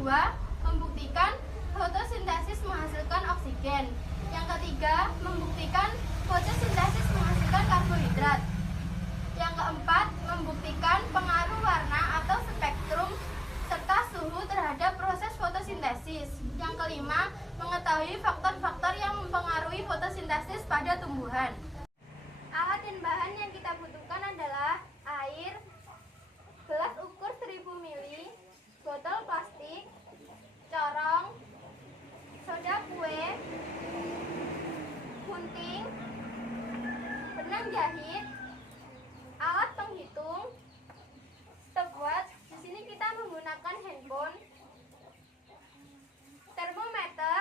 kedua, membuktikan fotosintesis menghasilkan oksigen. Yang ketiga, membuktikan fotosintesis menghasilkan karbohidrat. Yang keempat, membuktikan pengaruh warna atau spektrum serta suhu terhadap proses fotosintesis. Yang kelima, mengetahui faktor-faktor yang mempengaruhi fotosintesis pada tumbuhan. Alat dan bahan yang kita butuhkan adalah air, gelas ukur 1000 ml, botol plastik, corong, soda kue, gunting, benang jahit, alat penghitung, stopwatch. Di sini kita menggunakan handphone, termometer,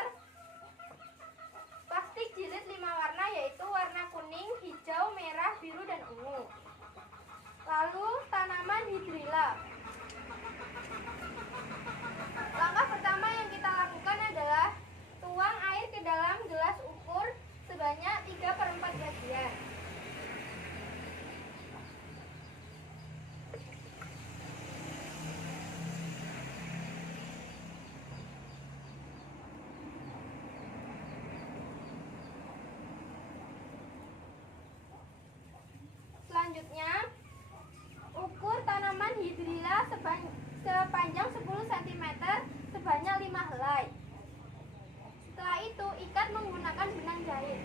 plastik jilid 5 warna yaitu warna kuning, hijau, merah, biru, dan ungu. Lalu tanaman hidrilla. Langkah pertama yang kita lakukan adalah tuang air ke dalam gelas ukur sebanyak 3/4 bagian. Selanjutnya, ukur tanaman hidrilla sepanjang 10 cm sebanyak 5 helai. Setelah itu, ikat menggunakan benang jahit.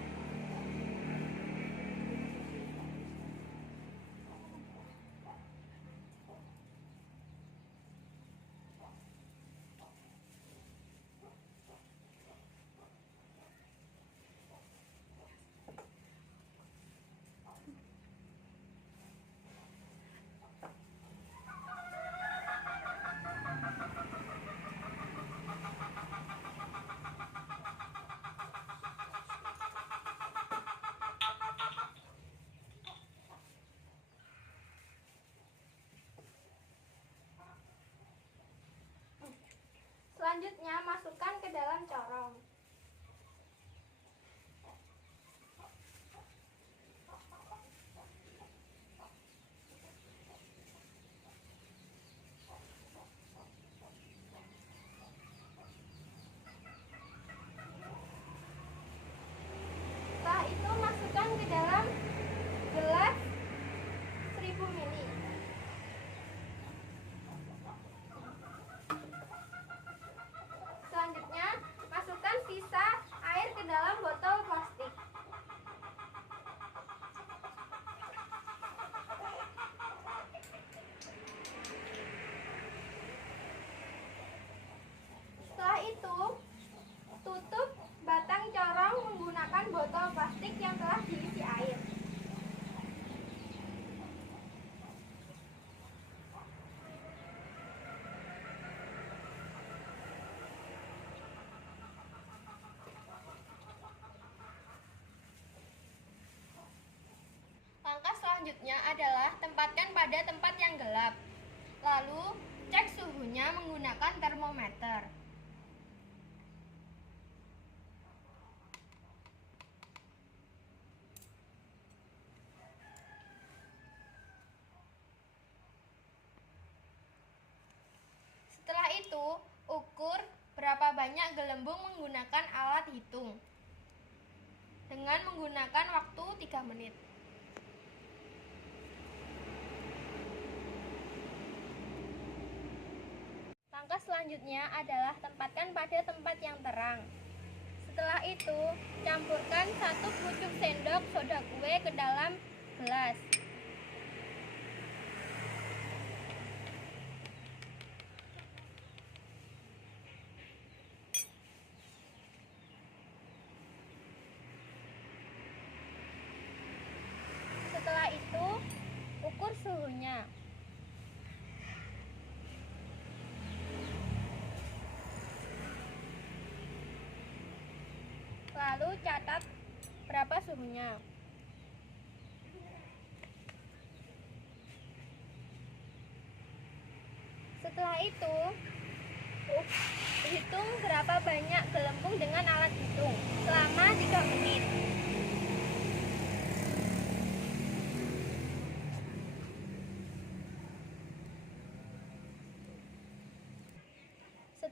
Selanjutnya, masukkan ke dalam corong. Setelah itu, masukkan ke dalam gelas 1000 ml. Selanjutnya, masukkan sisa air ke dalam botol plastik. Setelah itu, tutup batang corong menggunakan botol plastik yang telah diisi air. Langkah selanjutnya adalah tempatkan pada tempat yang gelap. Lalu, cek suhunya menggunakan termometer. Setelah itu, ukur berapa banyak gelembung menggunakan alat hitung dengan menggunakan waktu 3 menit. Langkah selanjutnya adalah tempatkan pada tempat yang terang. Setelah itu, campurkan 1 pucuk sendok soda kue ke dalam gelas. Setelah itu, ukur suhunya. Lalu catat berapa suhunya. Setelah itu, hitung berapa banyak gelembung dengan alat hitung selama 3 menit.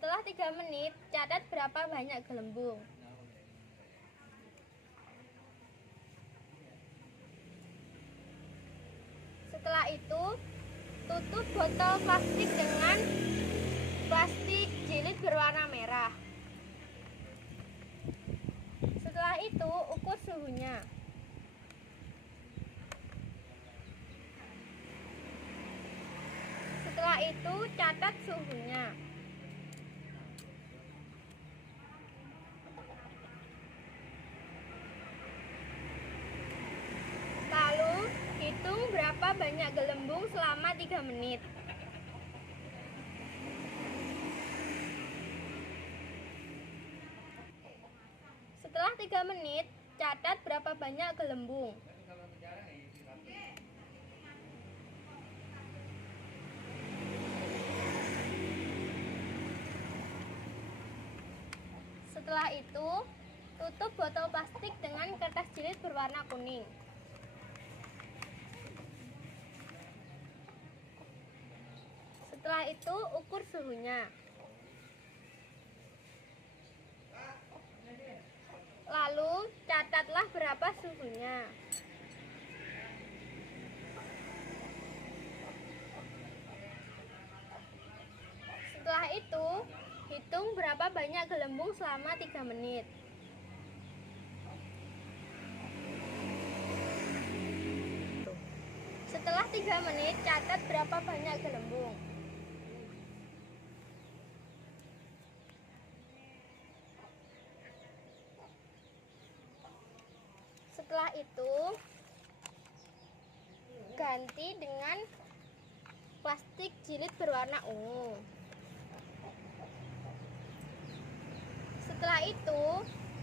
Setelah 3 menit, catat berapa banyak gelembung. Setelah itu, tutup botol plastik dengan plastik jilid berwarna merah. Setelah itu, ukur suhunya. Setelah itu, catat suhunya. Lalu, hitung berapa banyak gelembung selama 3 menit. Setelah 3 menit, catat berapa banyak gelembung. Setelah itu, tutup botol plastik dengan kertas jilid berwarna kuning. Setelah itu, ukur suhunya. Lalu, catatlah berapa suhunya. Setelah itu, hitung berapa banyak gelembung selama 3 menit. Setelah 3 menit, catat berapa banyak gelembung. Setelah itu, ganti dengan plastik jilid berwarna ungu. Setelah itu,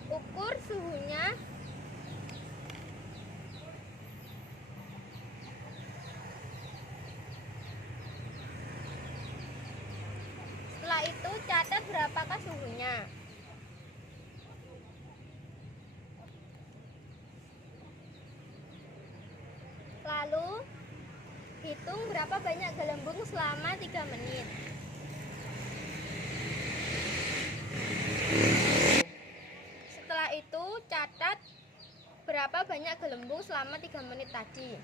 ukur suhunya. Setelah itu, catat berapakah suhunya. Lalu, hitung berapa banyak gelembung selama 3 menit. Setelah itu, catat berapa banyak gelembung selama 3 menit tadi.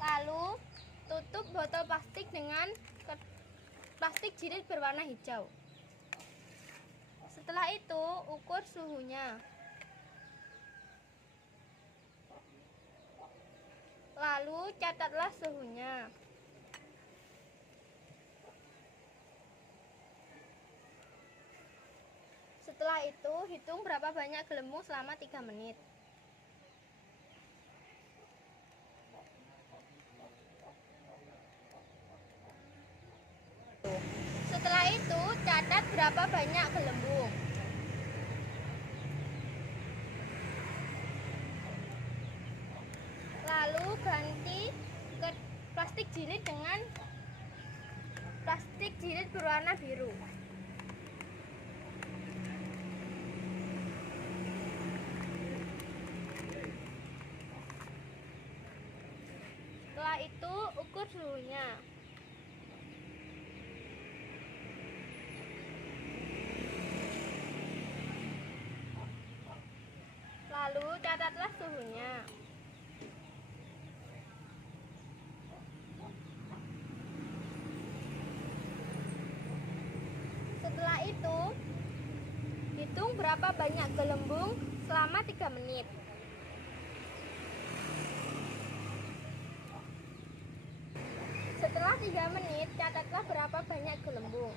Lalu, tutup botol plastik dengan plastik jilid berwarna hijau. Setelah itu, ukur suhunya. Lalu, catatlah suhunya. Setelah itu, hitung berapa banyak gelembung selama 3 menit. Setelah itu, catat berapa banyak gelembung. Lalu, ganti ke plastik jilid dengan plastik jilid berwarna biru. Setelah itu, ukur suhunya. Lalu, catatlah suhunya. Setelah itu, hitung berapa banyak gelembung selama 3 menit. Setelah 3 menit, catatlah berapa banyak gelembung.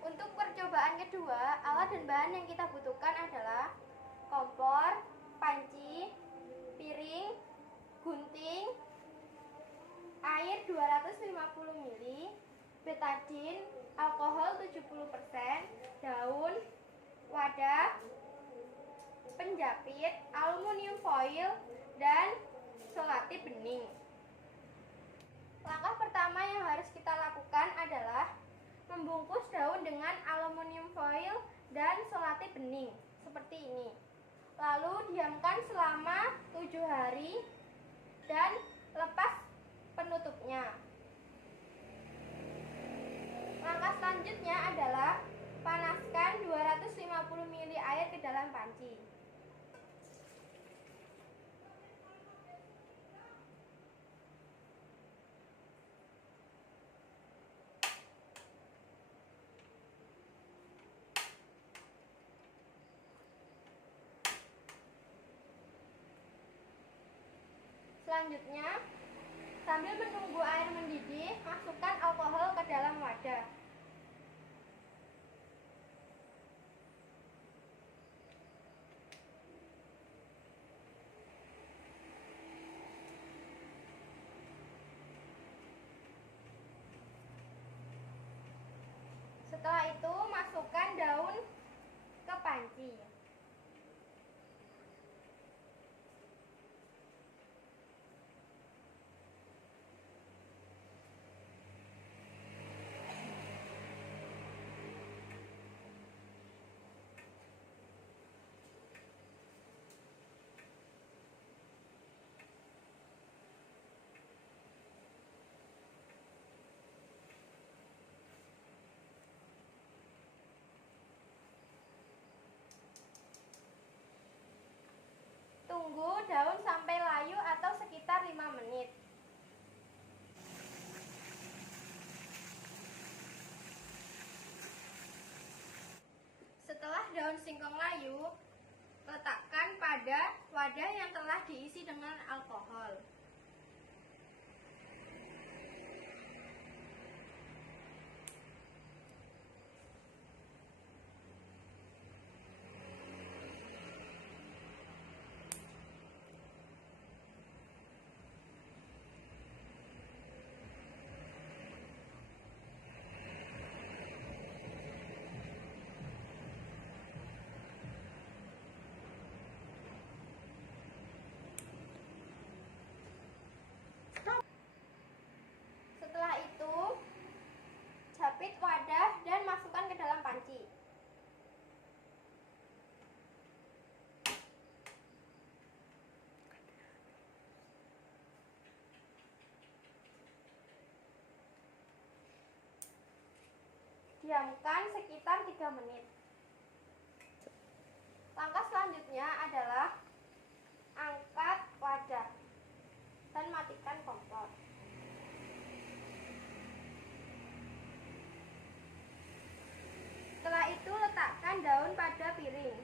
Untuk percobaan kedua, alat dan bahan yang kita butuhkan adalah kompor, panci, piring, gunting, air 250 ml, betadine, alkohol 70%, daun, wadah, penjepit, aluminium foil, dan selotip bening. Langkah pertama yang harus kita lakukan adalah membungkus daun dengan aluminium foil dan selati bening seperti ini. Lalu diamkan selama 7 hari dan lepas penutupnya. Langkah selanjutnya adalah panaskan 250 ml air ke dalam panci. Selanjutnya, sambil menunggu air mendidih, masukkan alkohol ke dalam wadah. Setelah itu, masukkan daun ke panci. Tunggu daun sampai layu atau sekitar 5 menit. Setelah daun singkong layu, letakkan pada wadah yang telah diisi dengan alkohol. Setelah itu, jepit wadah dan masukkan ke dalam panci. Diamkan sekitar 3 menit. Langkah selanjutnya adalah angkat wadah dan matikan kompor. Setelah itu, letakkan daun pada piring.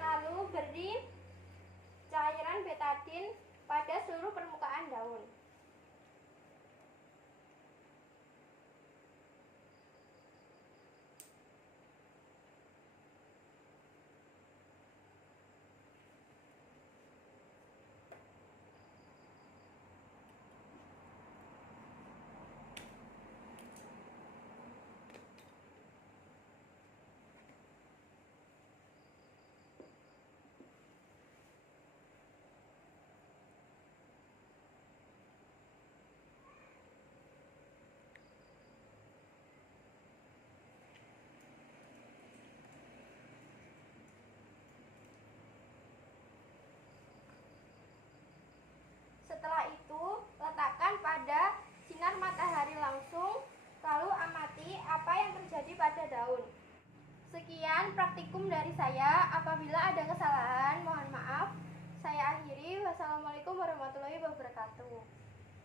Lalu beri cairan betadin pada seluruh permukaan daun. daun. Sekian praktikum dari saya. Apabila ada kesalahan, mohon maaf. Saya akhiri. Wassalamualaikum warahmatullahi wabarakatuh.